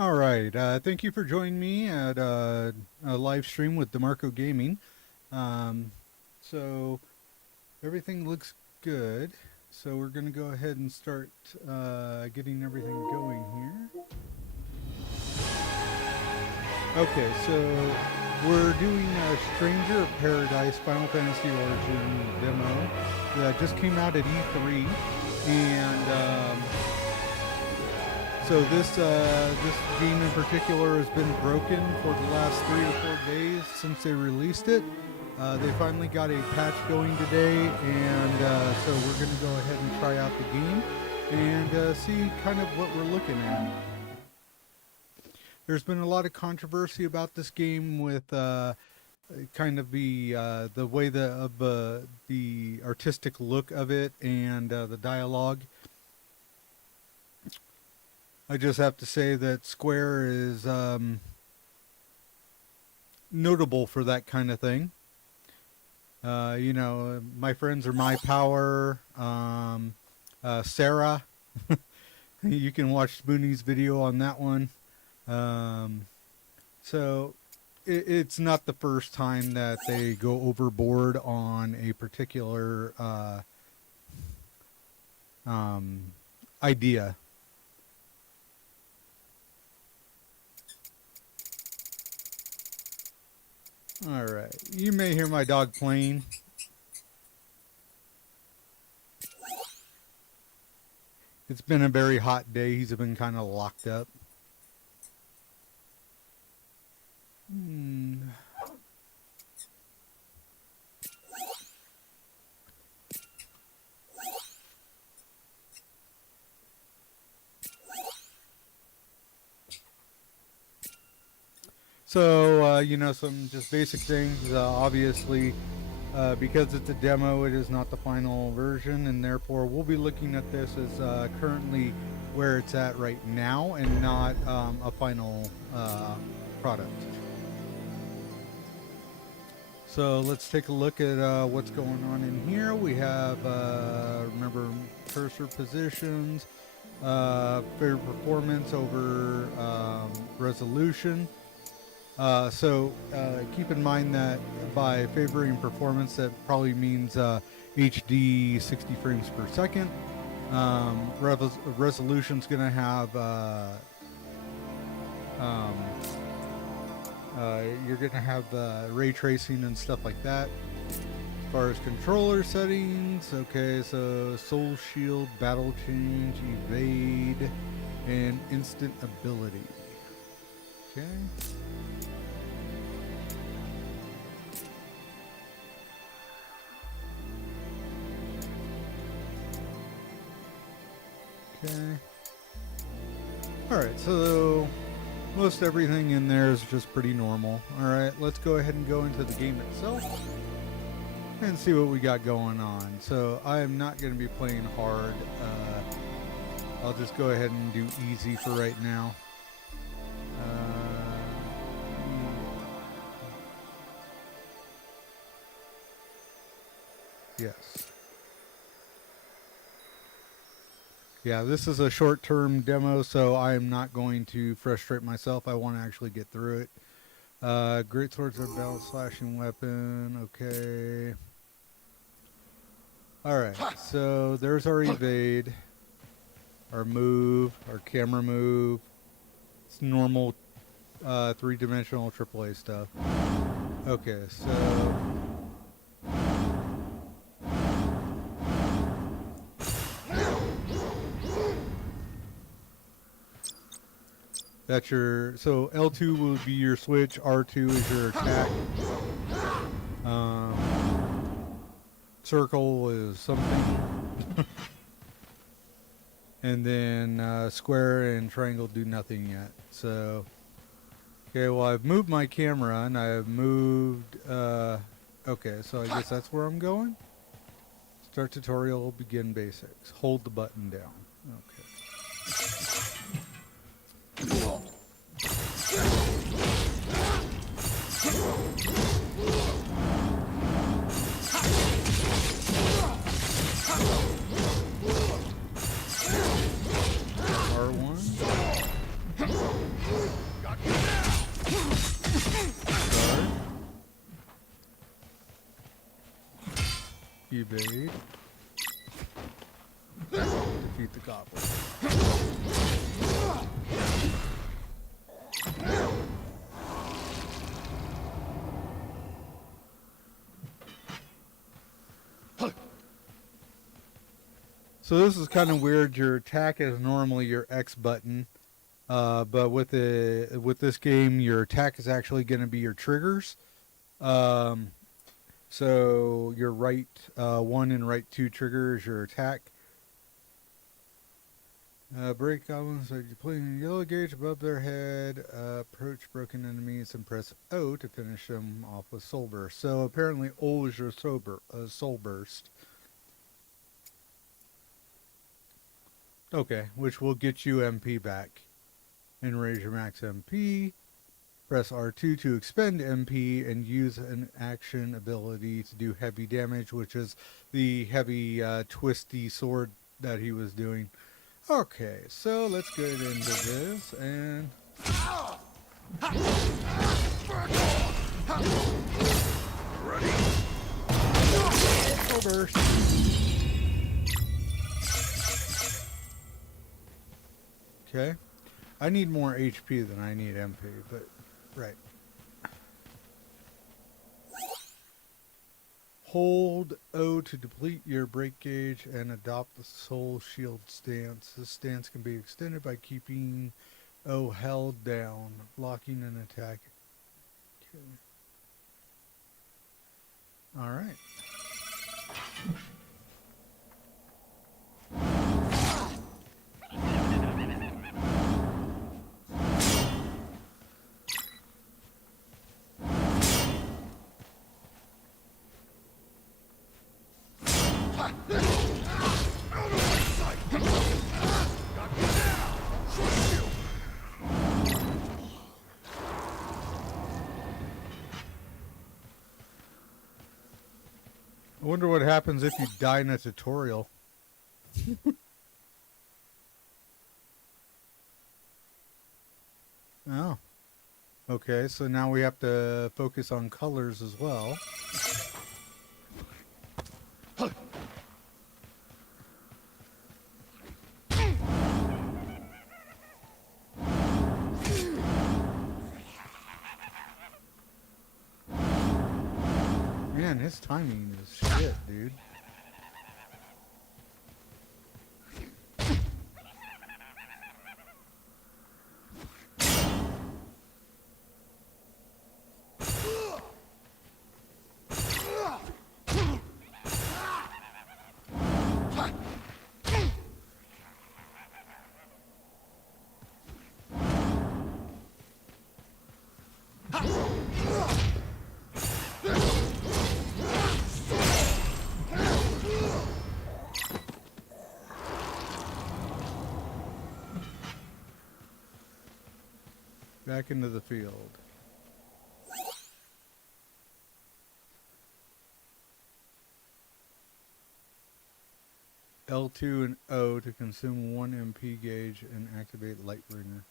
All right. Thank you for joining me at a live stream with DeMarco Gaming. So everything looks good. So we're going to go ahead and start getting everything going here. Okay, so we're doing a Stranger of Paradise Final Fantasy Origin demo that just came out at E3, and so this game in particular has been broken for the last 3 or 4 days since they released it. They finally got a patch going today, and so we're going to go ahead and try out the game and see kind of what we're looking at. There's been a lot of controversy about this game with kind of the way the artistic look of it and the dialogue. I just have to say that Square is notable for that kind of thing. You know, my friends are my power. Sarah, you can watch Spoonie's video on that one. So it's not the first time that they go overboard on a particular idea. All right, you may hear my dog playing. It's been a very hot day. He's been kind of locked up. So, you know, some just basic things. Obviously, because it's a demo, it is not the final version, and therefore we'll be looking at this as currently where it's at right now and not a final product. So let's take a look at what's going on in here. We have, remember, cursor positions, favorite performance over resolution. So keep in mind that by favoring performance, that probably means HD 60 frames per second. Resolution's going to have you're going to have ray tracing and stuff like that. As far as controller settings, okay, so soul shield, battle change, evade, and instant ability. Okay. Okay. Alright, so most everything in there is just pretty normal. Alright, let's go ahead and go into the game itself and see what we got going on. So I am not going to be playing hard. I'll just go ahead and do easy for right now. Yes. Yeah, this is a short-term demo, so I am not going to frustrate myself. I want to actually get through it. Great swords are battle slashing weapon. Okay. Alright, so there's our evade, our move, our camera move. It's normal 3-dimensional AAA stuff. Okay, so... that's your, so L2 will be your switch, R2 is your attack. Circle is something. And then square and triangle do nothing yet. So, okay, well I've moved my camera and I've moved, okay, so I guess that's where I'm going. Start tutorial, begin basics. Hold the button down. Okay. R1. Evade. Defeat the goblin. So this is kind of weird. Your attack is normally your X button, but with this game, your attack is actually going to be your triggers. So your right 1 and right 2 triggers your attack. Break goblins. So you play in yellow gauge above their head. Approach broken enemies and press O to finish them off with soul burst. So apparently O is your soul burst. Okay, which will get you MP back. And raise your max MP. Press R2 to expend MP and use an action ability to do heavy damage, which is the heavy twisty sword that he was doing. Okay, so let's get into this and... Ready? Full burst. Okay. I need more HP than I need MP, but... Right. Hold O to deplete your break gauge and adopt the soul shield stance. This stance can be extended by keeping O held down, blocking an attack. Okay. Alright. I wonder what happens if you die in a tutorial. Oh. Okay, so now we have to focus on colors as well. Man, his timing is shit, dude. Back into the field. L2 and O to consume 1 MP gauge and activate Lightbringer.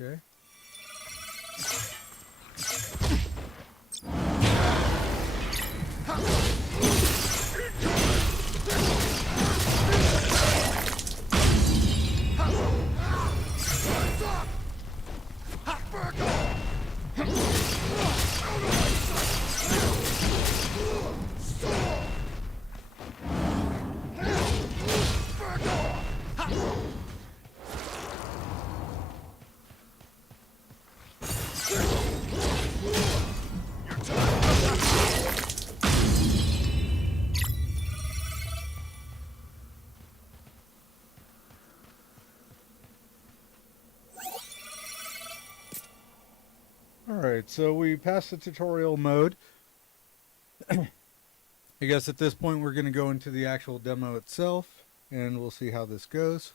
Okay. Alright, so we passed the tutorial mode. I guess at this point we're going to go into the actual demo itself, and we'll see how this goes.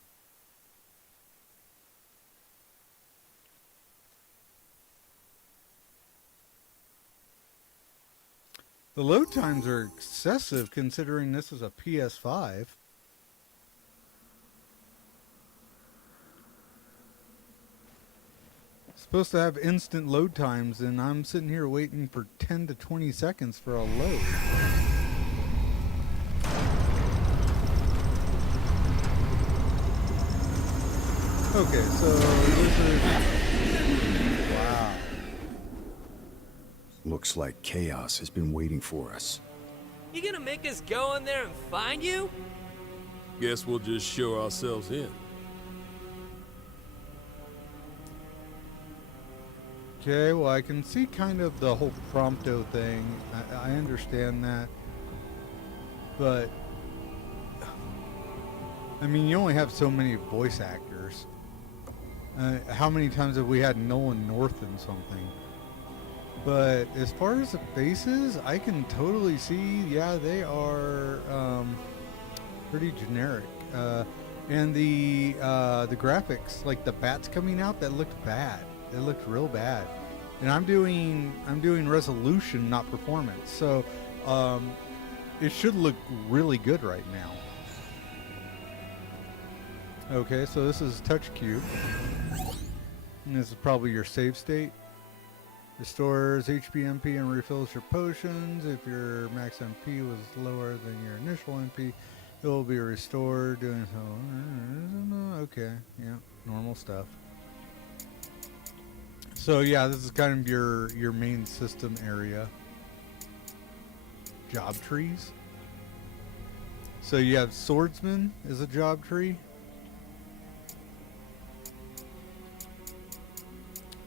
The load times are excessive considering this is a PS5. Supposed to have instant load times, and I'm sitting here waiting for 10 to 20 seconds for a load. Okay, so this is... Wow. Looks like chaos has been waiting for us. You gonna make us go in there and find you? Guess we'll just show ourselves in. Okay, well, I can see kind of the whole prompto thing. I understand that. But, I mean, you only have so many voice actors. How many times have we had Nolan North in something? But as far as the faces, I can totally see, yeah, they are pretty generic. And the graphics, like the bats coming out, that looked bad. It looked real bad. And I'm doing resolution, not performance. So it should look really good right now. Okay, so this is touch cube. And this is probably your save state. Restores HP, MP, and refills your potions. If your max MP was lower than your initial MP, it will be restored. Doing so. Okay, yeah, normal stuff. So yeah, this is kind of your main system area. Job trees. So you have swordsman as a job tree.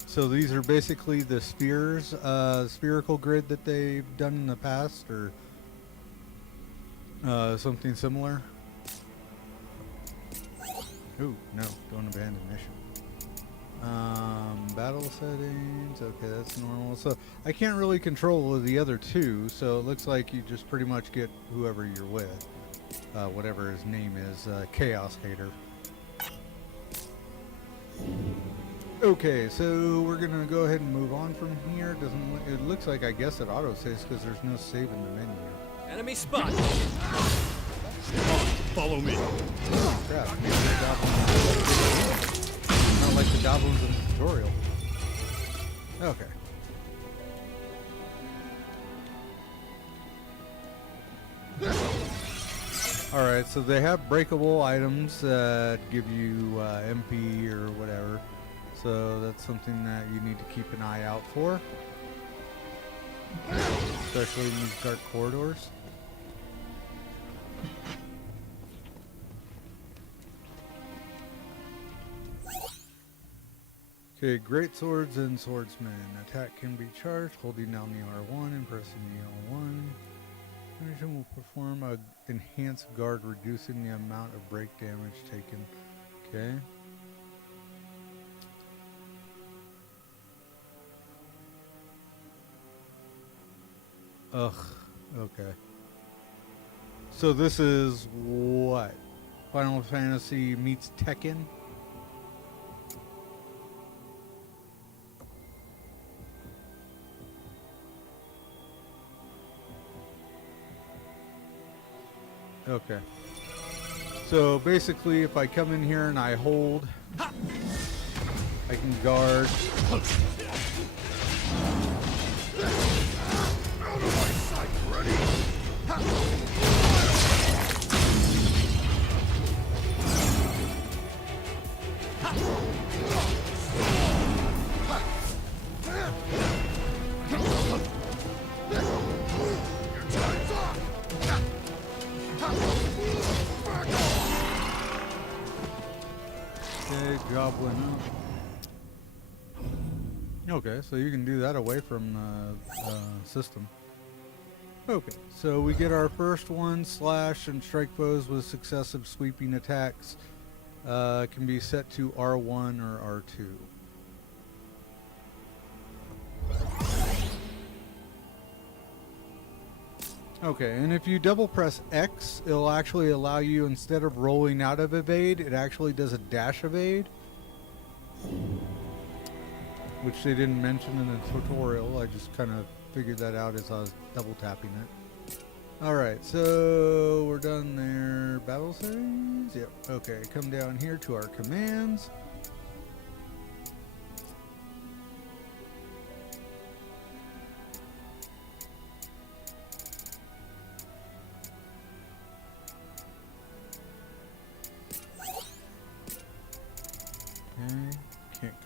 So these are basically the spheres, spherical grid that they've done in the past, or something similar. Ooh, no, don't abandon mission. Battle settings, okay, that's normal. So I can't really control the other two, so it looks like you just pretty much get whoever you're with, whatever his name is, Chaos Hater. Okay, so we're gonna go ahead and move on from here. It looks like, I guess, it auto saves because there's no save in the menu. Enemy spot. Follow me. Oh, crap. Maybe the goblins not like the goblins in the tutorial. Okay. Alright, so they have breakable items that give you MP or whatever. So that's something that you need to keep an eye out for. Especially in these dark corridors. Okay, great swords and swordsmen. Attack can be charged holding down the R1 and pressing the L1. Mission will perform a enhanced guard, reducing the amount of break damage taken. Okay. Ugh, okay. So this is what? Final Fantasy meets Tekken? Okay. So basically, if I come in here and I hold, I can guard. Okay, job went up. Okay, so you can do that away from the system. Okay, so we get our first one, slash and strike foes with successive sweeping attacks. Can be set to R1 or R2. Okay, and if you double press X, it'll actually allow you, instead of rolling out of evade, it actually does a dash evade. Which they didn't mention in the tutorial. I just kind of figured that out as I was double tapping it. Alright, so we're done there. Battle settings? Yep. Okay, come down here to our commands.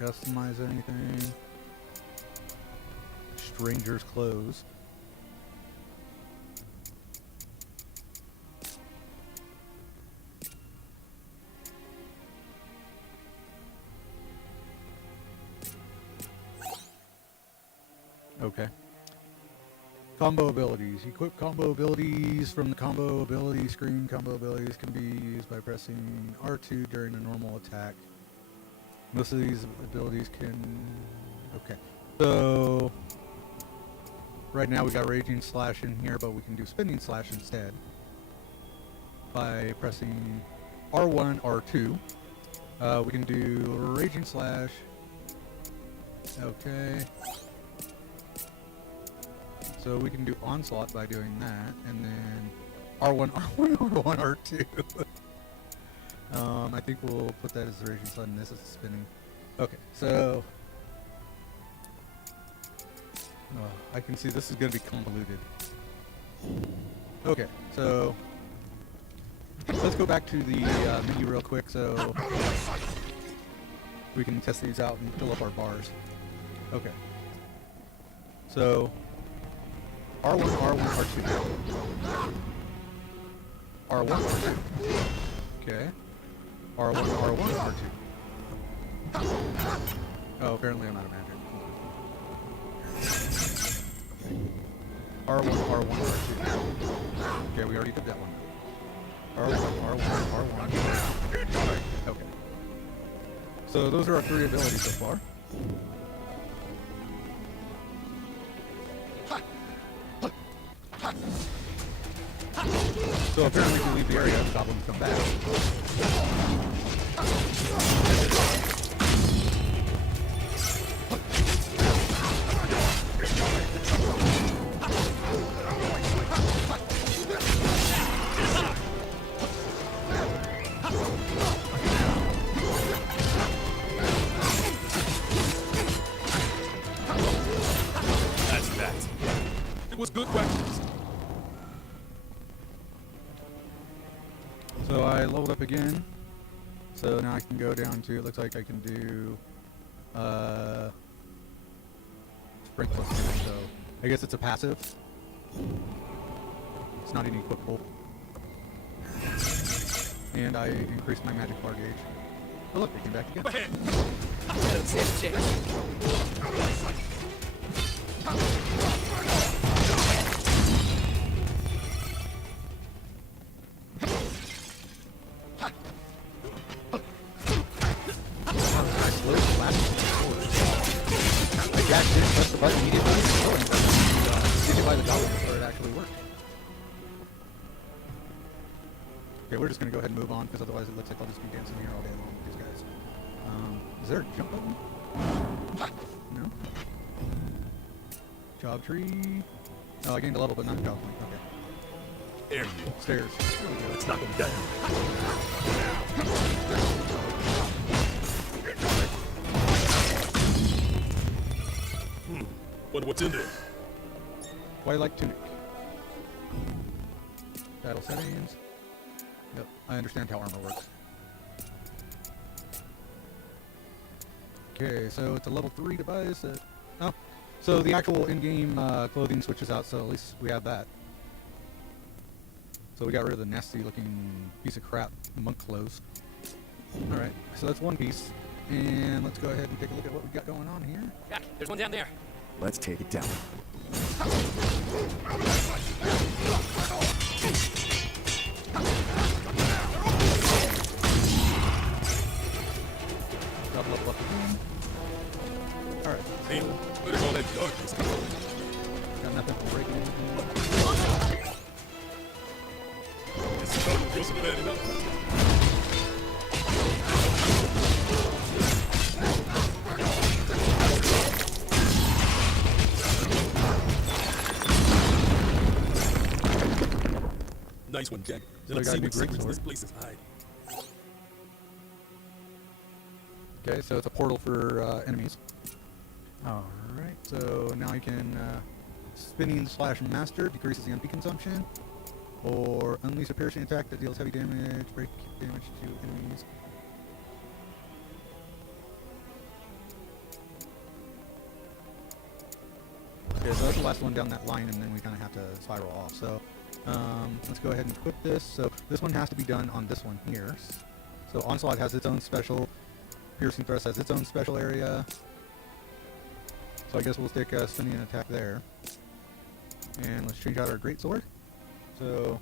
customize anything. Stranger's clothes. Okay. Combo abilities. Equip combo abilities from the combo ability screen. Combo abilities can be used by pressing R2 during a normal attack. Most of these abilities can... Okay. So... Right now we got Raging Slash in here, but we can do Spinning Slash instead. By pressing R1, R2. We can do Raging Slash. Okay. So we can do Onslaught by doing that, and then R1, R1, R1, R2. I think we'll put that as the Raging Sled, and this is spinning. Okay, so... I can see this is going to be convoluted. Okay, so... Let's go back to the menu real quick so we can test these out and fill up our bars. Okay. So... R1, R1, R2. R1, R2. Okay. R1, R1, R2. Oh, apparently I'm not a manager. R1, R1, R2. Okay, we already did that one. R1, R1, R1. Okay. So those are our 3 abilities so far. So apparently if you leave the area, the goblins come back. That's that. It was good practice. So I leveled up again. So now I can go down to, it looks like I can do Strength plus 2, so I guess it's a passive. It's not an equipable. And I increased my magic bar gauge. Oh look, they came back again. Don't stand a chance. Jack didn't press the button, he didn't by the dollar before it actually worked. Okay, we're just going to go ahead and move on, because otherwise it looks like I'll just be dancing here all day long with these guys. Is there a jump button? No? Job tree? Oh, I gained a level, but not a job point. Okay. There you are. Stairs. There we go. Let's knock him down. What's in there? Twilight Tunic. Battle settings. Yep, I understand how armor works. Okay, so it's a level 3 device. Oh, so the actual in-game clothing switches out, so at least we have that. So we got rid of the nasty-looking piece of crap monk clothes. Alright, so that's one piece. And let's go ahead and take a look at what we got going on here. Jack, there's one down there. Let's take it down. Double up again. Alright. Hey, where's all that darkness? Got nothing for breaking anything. This wasn't bad enough. Nice one, Jack. So Let's I got see a what new great secrets sword. this place is hiding. Okay, so it's a portal for enemies. Alright, so now I can spinning slash master decreases the MP consumption, or unleash a piercing attack that deals heavy damage, break damage to enemies. Okay, so that's the last one down that line, and then we kind of have to spiral off. So let's go ahead and equip this. So this one has to be done on this one here. So Onslaught has its own special. Piercing Thrust has its own special area. So I guess we'll stick Stunning and Attack there. And let's change out our Greatsword. So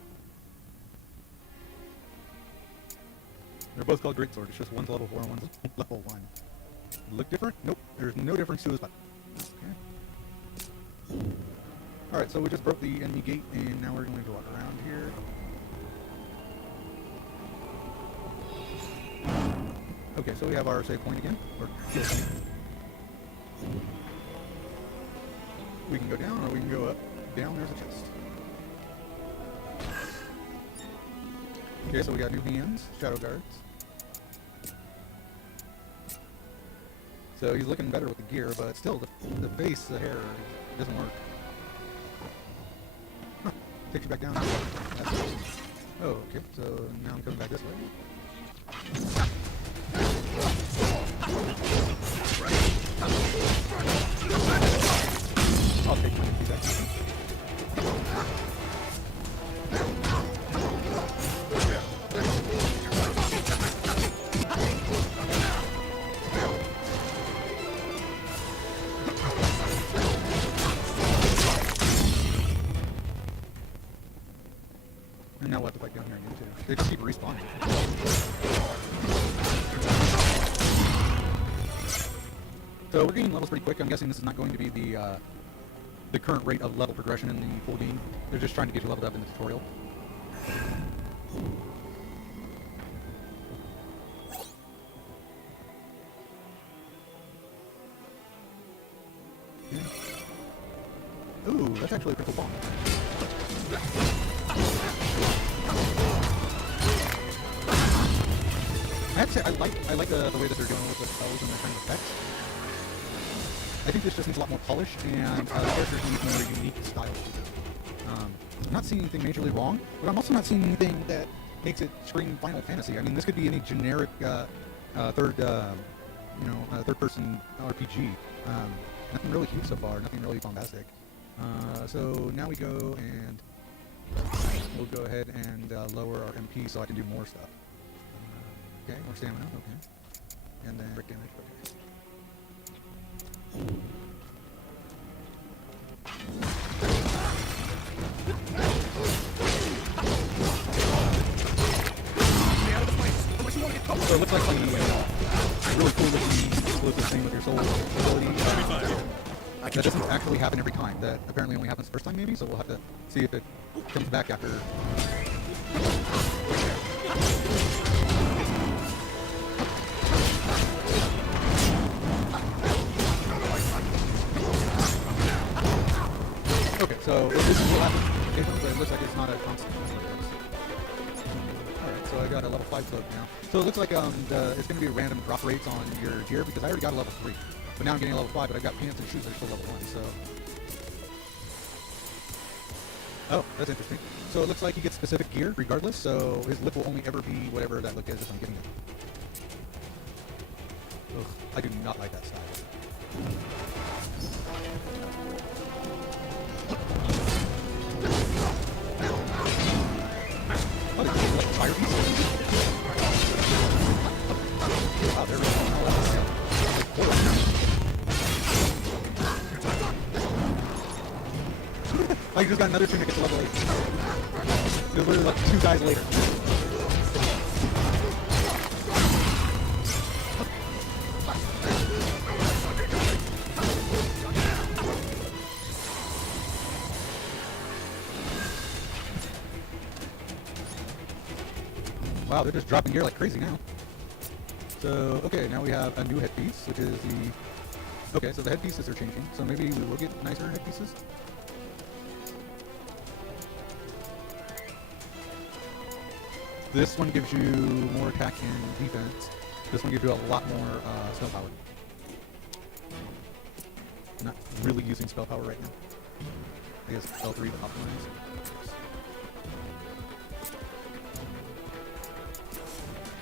they're both called Greatsword. It's just one's level 4 and one's level 1. Look different? Nope. There's no difference to his weapon. Okay. Alright, so we just broke the enemy gate, and now we're going to walk around here. Okay, so we have our save point again. Or kill point. We can go down, or we can go up. Down, there's a chest. Okay, so we got new hands, Shadow Guards. So he's looking better with the gear, but still, the face, the hair, doesn't work. Huh, takes you back down. That's awesome. Oh, okay, so now I'm coming back this way. I'll take my feedback. And now we'll have to fight down here again too. They just keep respawning. So we're getting levels pretty quick. I'm guessing this is not going to be the current rate of level progression in the full game. They're just trying to get you leveled up in the tutorial. Yeah. Ooh, that's actually a pretty cool bomb. I have to say, I like the way that they're doing with the spells and their kind of effects. I think this just needs a lot more polish, and the characters need more unique style. I'm not seeing anything majorly wrong, but I'm also not seeing anything that makes it scream Final Fantasy. I mean, this could be any generic third-person RPG. Nothing really huge so far, nothing really bombastic. So now we go and we'll go ahead and lower our MP so I can do more stuff. Okay, more stamina, okay. And then brick damage, okay. So it looks like something really cool looking explosive thing with your soul ability. That doesn't actually happen every time. That apparently only happens the first time maybe, so we'll have to see if it comes back after. Okay, so this is what happens, but it looks like it's not a constant. Alright, so I got a level 5 cloak now. So it looks like it's going to be random drop rates on your gear, because I already got a level 3. But now I'm getting a level 5, but I've got pants and shoes that are still level 1, so. Oh, that's interesting. So it looks like he gets specific gear regardless, so his lip will only ever be whatever that look is if I'm giving it. Ugh, I do not like that style. Oh, did you like fire pieces? Wow, they're really I just got another tunic at level 8. It was literally like 2 guys later. Wow, they're just dropping gear like crazy now. So, okay, now we have a new headpiece, which is the... Okay, so the headpieces are changing, so maybe we will get nicer headpieces. This one gives you more attack and defense. This one gives you a lot more spell power. I'm not really using spell power right now. I guess L3 to optimize.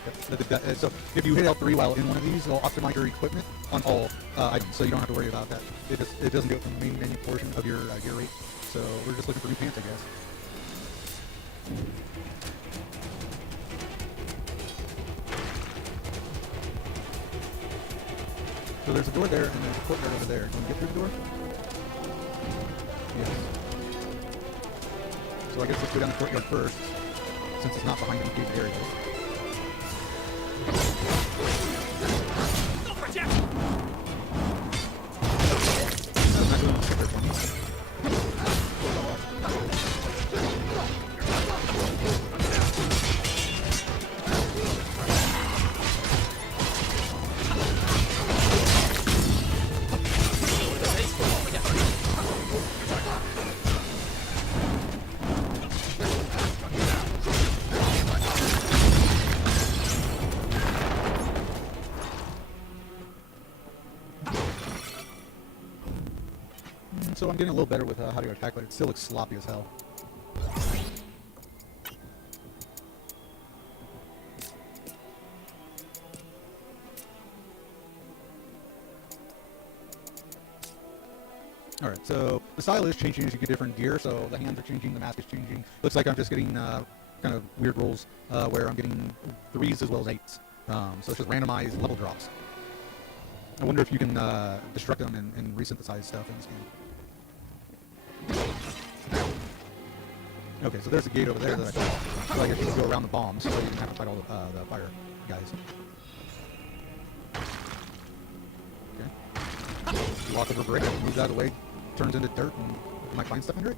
So if you hit L3 while in one of these, it'll optimize your equipment on all items, so you don't have to worry about that. It doesn't go from the main menu portion of your gear rate. So we're just looking for new pants, I guess. So there's a door there, and there's a courtyard over there. Can you get through the door? Yes. So I guess let's go down the courtyard first, since it's not behind any gated area. I'm not doing the sticker for me. So I'm getting a little better with how to attack, but it still looks sloppy as hell. Alright, so the style is changing as you get different gear, so the hands are changing, the mask is changing. Looks like I'm just getting kind of weird rolls where I'm getting 3s as well as 8s. So it's just randomized level drops. I wonder if you can destruct them and resynthesize stuff in this game. Okay, so there's a gate over there that I feel like I can go around the bombs, so you don't have to fight all the fire guys. Okay. You walk over a brick, moves out of the way, turns into dirt, and you might find stuff under it.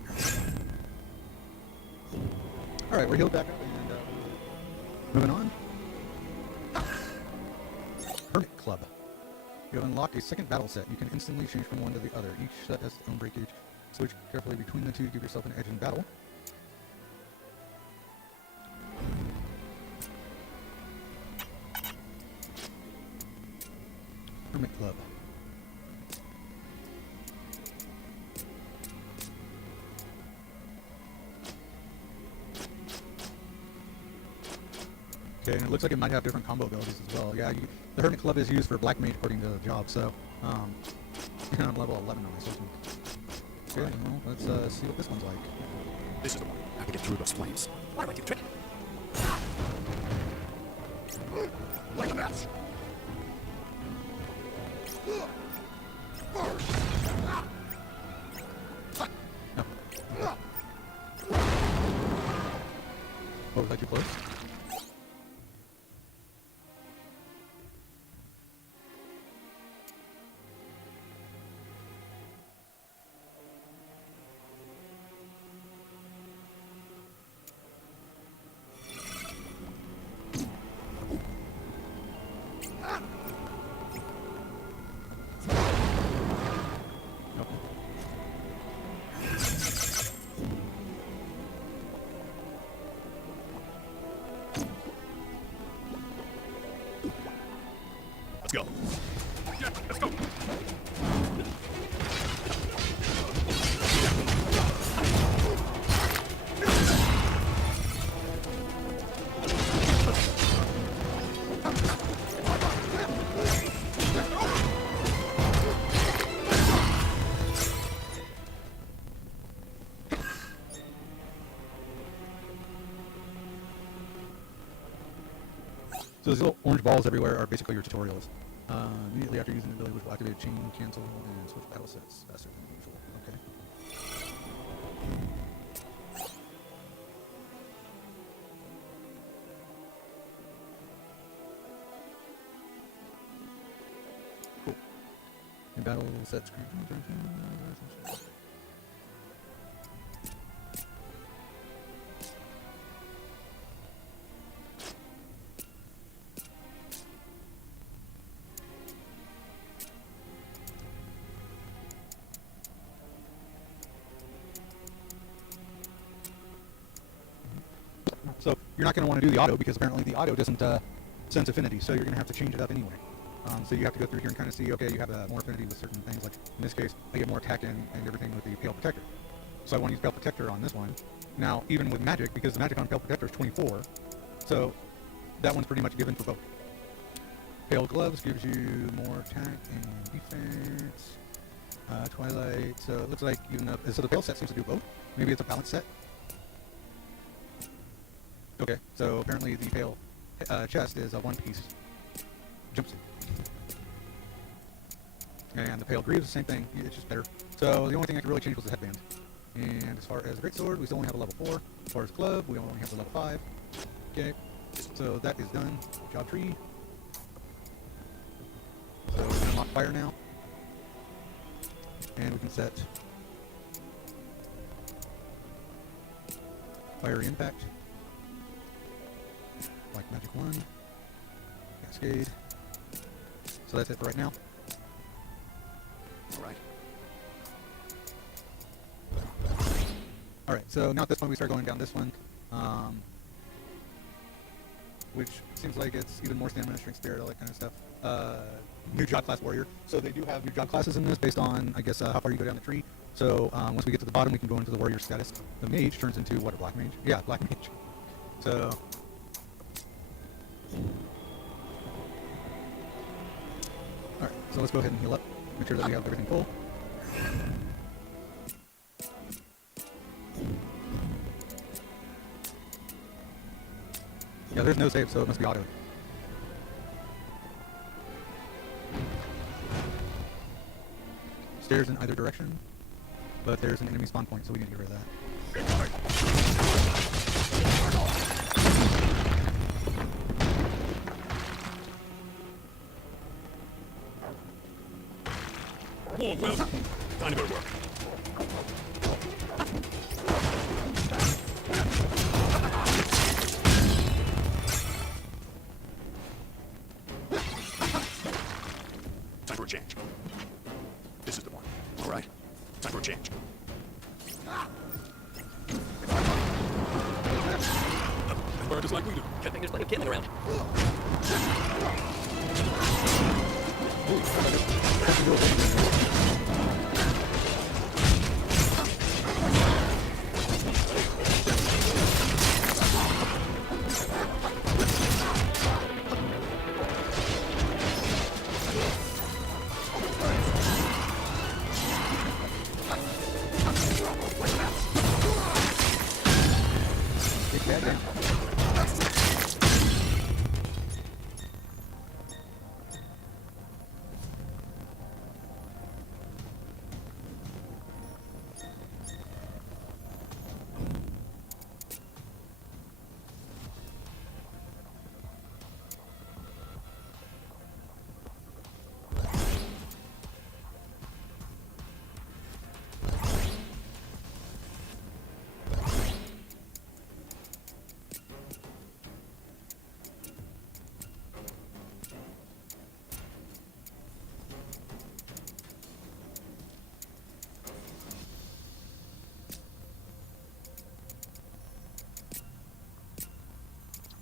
Alright, we're healed back up, and moving on. Hermit Club. You have unlocked a second battle set. You can instantly change from one to the other. Each set has its own breakage. Switch carefully between the two to give yourself an edge in battle. Hermit Club. Okay, and it looks like it might have different combo abilities as well. Yeah, the Hermit Club is used for Black Mage according to the job, so I'm level 11 on this one. Okay, well, let's see what this one's like. This is the one. I have to get through those flames. Why do I do trick? Like a match. Oh, was that too close? Let's go. Yeah, let's go. So these little orange balls everywhere are basically your tutorials. Immediately after using the ability, which will activate a chain, cancel, and switch battle sets faster than usual. Okay. Cool. In battle sets. So you're not going to want to do the auto because apparently the auto doesn't sense affinity, so you're going to have to change it up anyway. So you have to go through here and kind of see, okay, you have more affinity with certain things, like in this case, I get more attack and everything with the Pale Protector. So I want to use Pale Protector on this one. Now, even with magic, because the magic on Pale Protector is 24, so that one's pretty much given for both. Pale Gloves gives you more attack and defense. Twilight, so it looks like even though, so the Pale set seems to do both. Maybe it's a balance set. Okay, so apparently the Pale chest is a one-piece jumpsuit. And the Pale Greaves, the same thing, it's just better. So the only thing I could really change was the headband. And as far as Greatsword, we still only have a level 4. As far as Club, we only have the level 5. Okay, so that is done. Job tree. So we can unlock fire now. And we can set fire impact. Like Magic 1. Cascade. So that's it for right now. Alright. Alright, so now at this point we start going down this one. Which seems like it's even more stamina, strength, spirit, all that kind of stuff. New job class warrior. So they do have new job classes in this based on, I guess, how far you go down the tree. So once we get to the bottom, we can go into the warrior status. The mage turns into, what, a black mage? Yeah, black mage. So... Alright, so let's go ahead and heal up. Make sure that we have everything full. Yeah, there's no save, so it must be auto. Stairs in either direction, but there's an enemy spawn point, so we need to get rid of that. Whoa, well, time to go to work. Time for a change. This is the one. Alright. Time for a change. Burn just like we do. I think there's plenty of killing around. Take that down.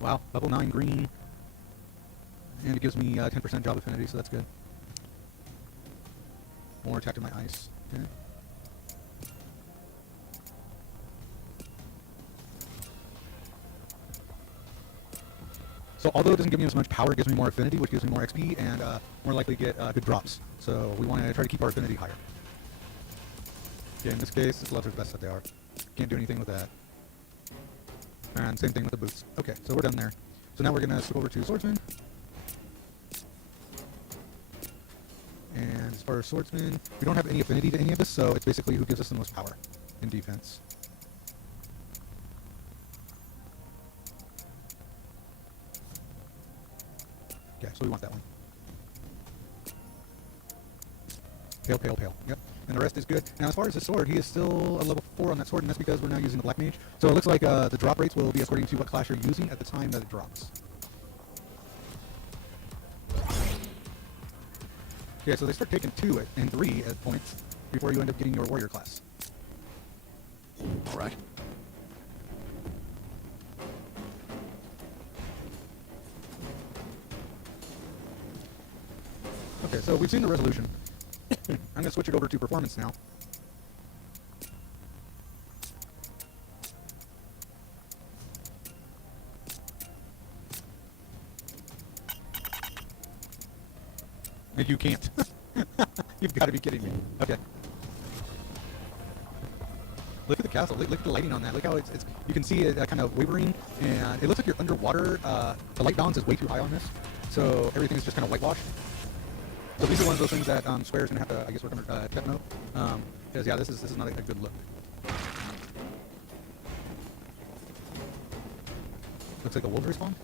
Wow, level 9 green. And it gives me 10% job affinity, so that's good. More attack to my ice. Okay. So although it doesn't give me as much power, it gives me more affinity, which gives me more XP, and more likely to get good drops. So we want to try to keep our affinity higher. Okay, in this case, the gloves are the best that they are. Can't do anything with that. And same thing with the boots. Okay, so we're done there. So now we're going to switch over to Swordsman. And as far as Swordsman, we don't have any affinity to any of this, so it's basically who gives us the most power in defense. Okay, so we want that one. Pale, pale, pale. Yep. And the rest is good. Now, as far as the sword, he is still a level 4 on that sword, and that's because we're now using the Black Mage. So it looks like the drop rates will be according to what class you're using at the time that it drops. Yeah, so they start taking 2 and 3 at points before you end up getting your warrior class. Alright. Okay, so we've seen the resolution. I'm going to switch it over to performance now. You can't. You've got to be kidding me. Okay. Look at the castle. Look at the lighting on that. Look how it's you can see it kind of wavering, and it looks like you're underwater. The light balance is way too high on this, so everything's just kind of whitewashed. So these are one of those things that Square's gonna have to, I guess, work on techno. Because yeah, this is not a good look. Looks like a wolf respawn.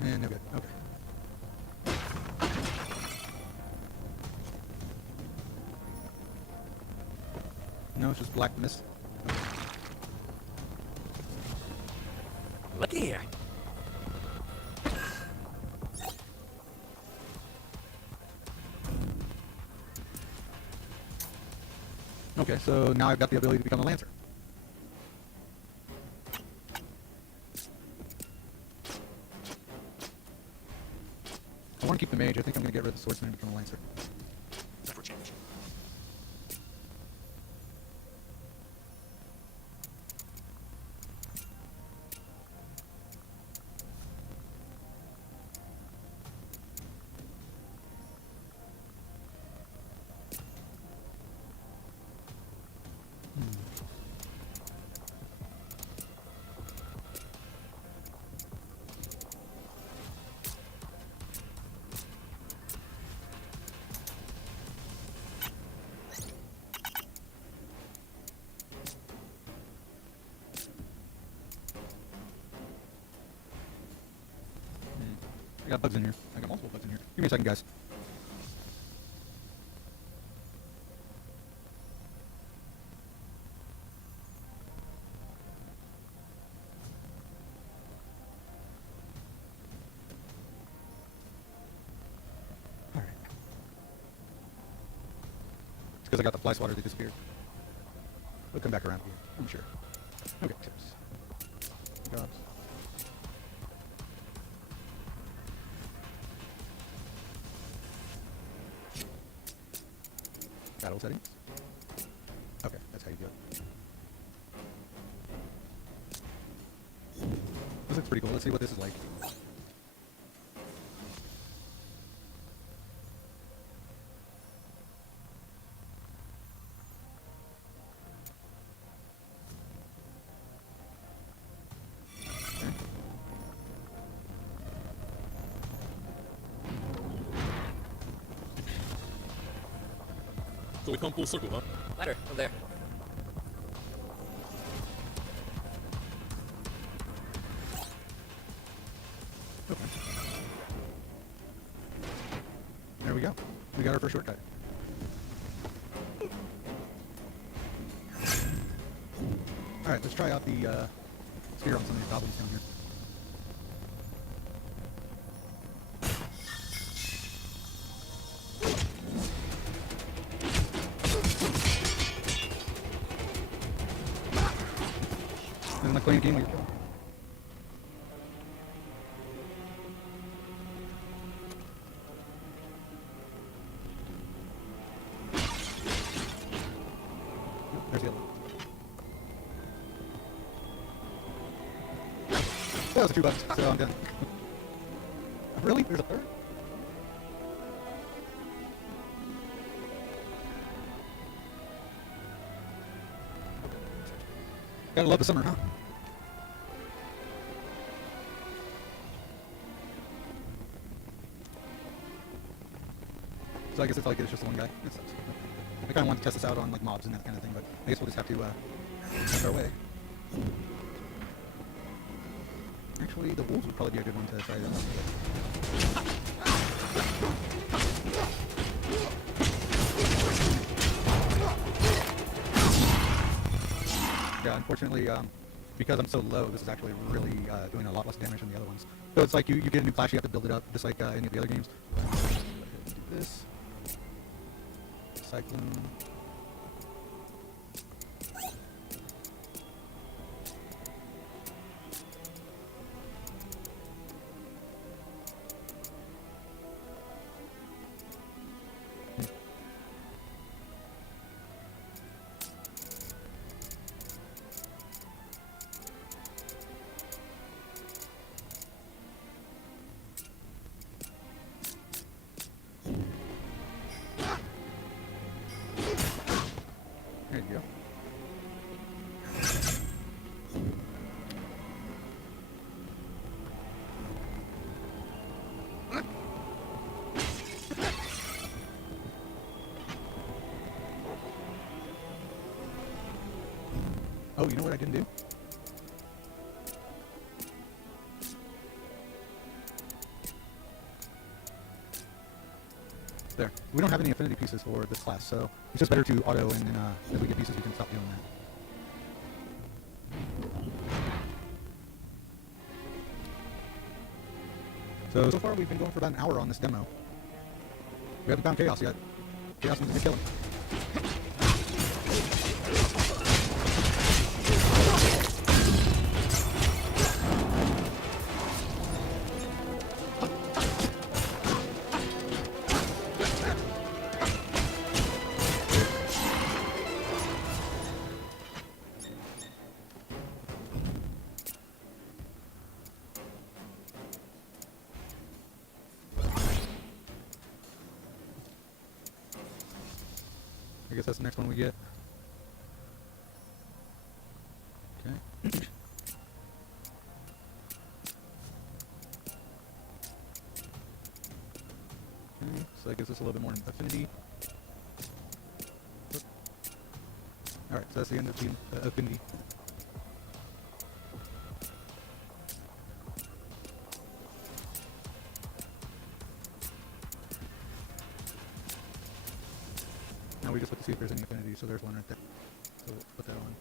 And no good. Okay. No, it's just black mist. Look here. Okay, so now I've got the ability to become a lancer. I want to keep the mage. I think I'm going to get rid of the swordsman and become a lancer. Time for a change. I got bugs in here. I got multiple bugs in here. Give me a second, guys. Alright. It's because I got the fly swatter that disappeared. We'll come back around here, I'm sure. Okay, tips. Jobs. Battle settings. Okay, that's how you do it. This looks pretty cool. Let's see what this is like. So we come full circle, huh? Ladder, over there. Okay. There we go. We got our first shortcut. Alright, let's try out the sphere on some of these goblins down here. Isn't like playing a game where you're killing. There's the other one. That was 2 bucks, so I'm done. Really? There's a third? Gotta love the summer, huh? So I guess that's all I get is just the one guy. That sucks. I kind of want to test this out on like mobs and that kind of thing, but I guess we'll just have to have our way. Actually, the wolves would probably be a good one to try that. Yeah, unfortunately, because I'm so low, this is actually really doing a lot less damage than the other ones. So it's like you get a new class, you have to build it up, just like any of the other games. Let's do this. Cyclone. Oh, you know what I didn't do? There. We don't have any affinity pieces for this class, so it's just better to auto, and then if we get pieces, we can stop doing that. So far we've been going for about an hour on this demo. We haven't found Chaos yet. Chaos needs to kill him. I guess that's the next one we get. Okay. Okay, so that gives us a little bit more affinity. Alright, so that's the end of the affinity. Now we just look to see if there's any affinity, so there's one right there. So we'll put that on.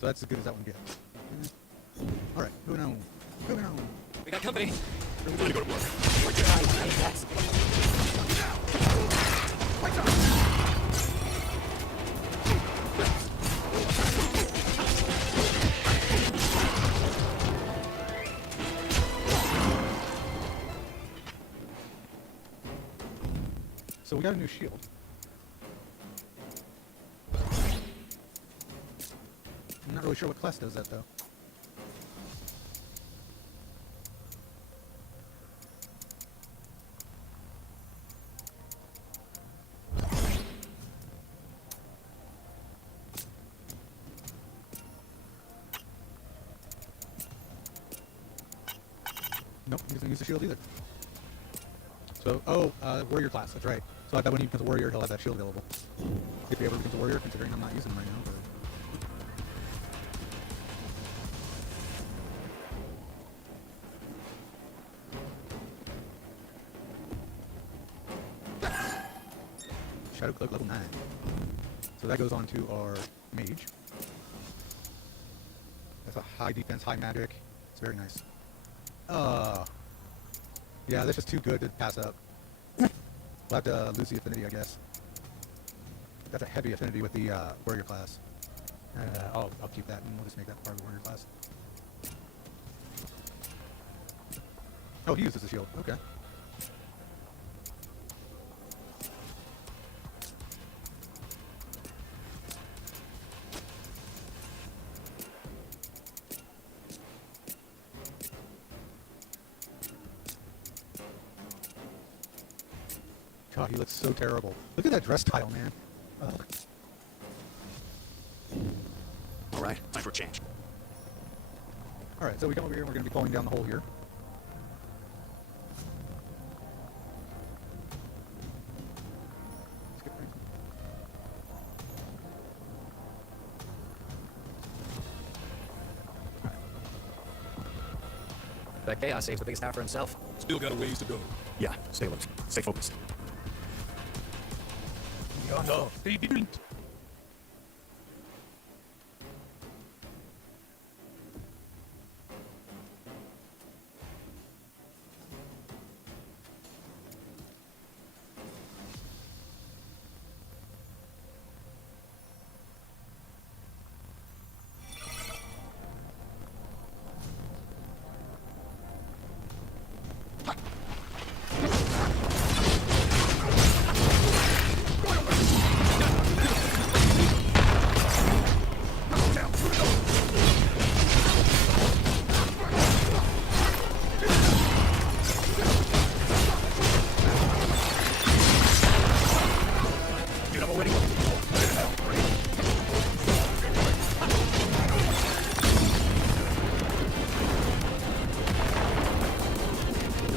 So that's as good as that one gets. Alright, moving on. Moving on. We got company. Time to go to work. So we got a new shield. I'm not really sure what class does that though. Nope, he doesn't use the shield either. So, warrior class, that's right. So I bet when he becomes a warrior, he'll have that shield available. If he ever becomes a warrior, considering I'm not using him right now. But... Shadow Cloak level 9. So that goes on to our mage. That's a high defense, high magic. It's very nice. Yeah, that's just too good to pass up. We'll have to lose the affinity, I guess. That's a heavy affinity with the warrior class. I'll keep that, and we'll just make that part of the warrior class. Oh, he uses the shield. Okay. God, he looks so terrible. Look at that dress tile, man. All right, time for a change. All right, so we come over here, and we're going to be falling down the hole here. That Chaos saves the biggest half for himself. Still got a ways to go. Yeah, stay alert. Stay focused. Oh no, he didn't.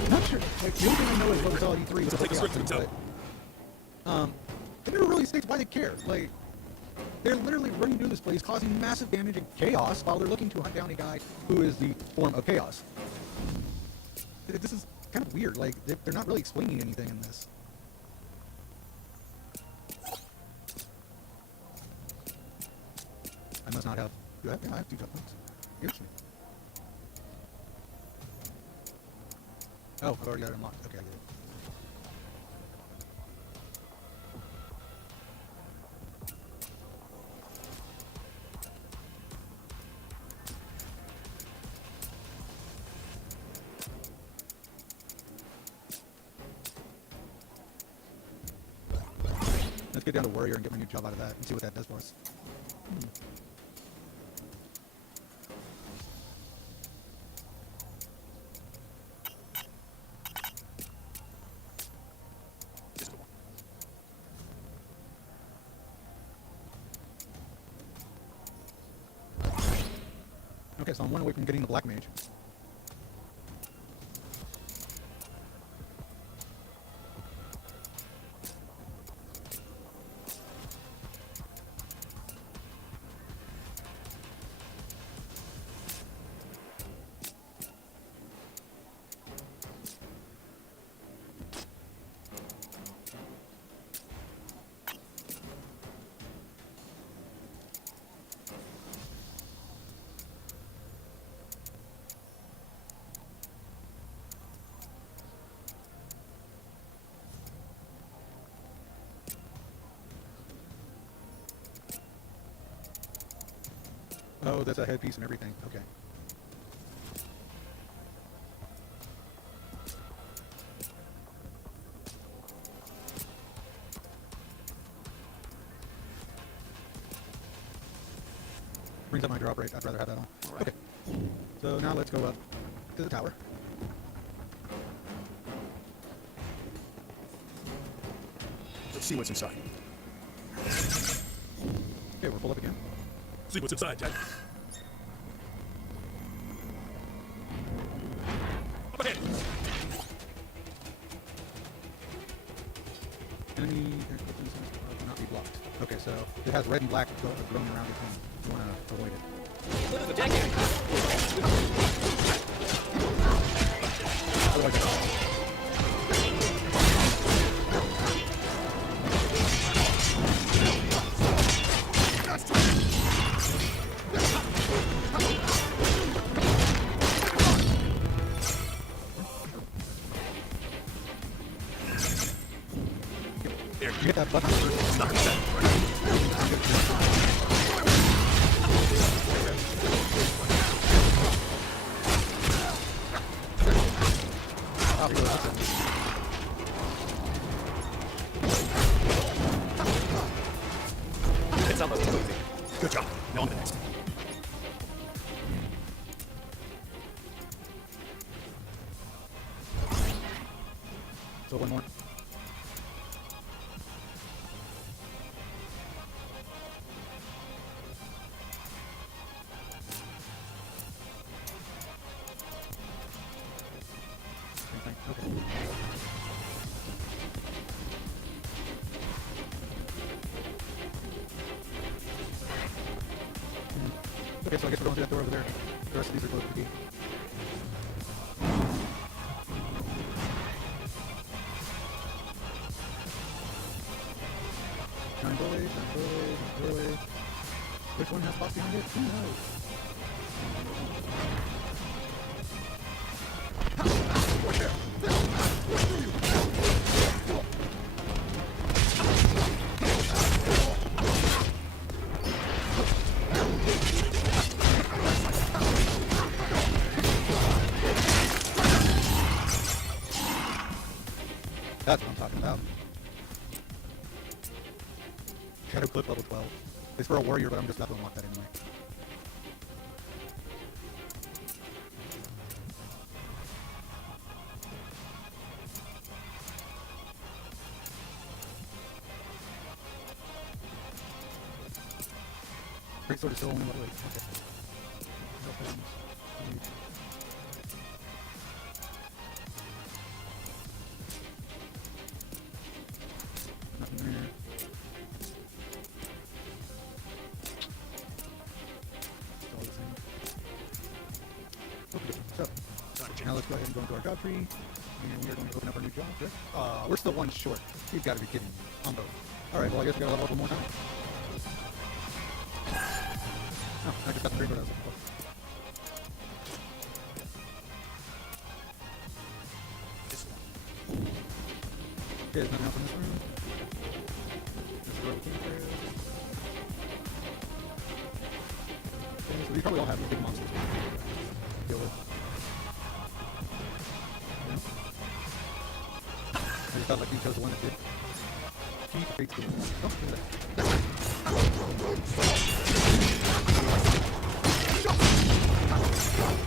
Not sure. Like, the only thing I know is what we saw at E3 was Take a the swing to the but, it never really states why they care. Like, They're literally running through this place, causing massive damage and chaos while they're looking to hunt down a guy who is the form of chaos. This is kind of weird. Like, they're not really explaining anything in this. I must not have... Yeah, I have 2 jump points. Interesting. Oh, I've already got it unlocked. Okay, I get it. Let's get down to Warrior and get my new job out of that and see what that does for us. This is the one. Okay, so I'm 1 away from getting the Black Mage. Oh, that's a headpiece and everything. Okay. Brings up my drop rate. I'd rather have that on. All right. Okay. So now let's go up to the tower. Let's see what's inside. Okay, we're full up again. See what's inside, Jack. Up ahead. Enemy will not be blocked. Okay, so it has red and black growing around it, and you want to avoid it. Attack here. Otherwise, There, you hit that button first. knock it back. Oh, really, that's it. It's almost too easy. Good job. Now on to the next. So 1 more. Okay. Okay, so I guess we're going through that door over there. The rest of these are closed to the gate. Nine doorway. Which one has spots behind it? Who knows? That's what I'm talking about. Shadow Clip level 12. It's for a warrior, but I'm just about to unlock that anyway. Great sword is still only level 8. Okay. No problems. Nothing there. now let's go ahead and go into our job tree, and we are going to open up our new job, correct? We're still one short. You've got to be kidding me. On both. Alright, well I guess we gotta level up one more time. Oh, I just got the green code I was looking for. Okay, there's nothing else in this room. Let's go with the okay, so we probably all have big monsters to deal with. Yeah. I just felt like you chose the one that did. Keep the fates. Oh, look at that.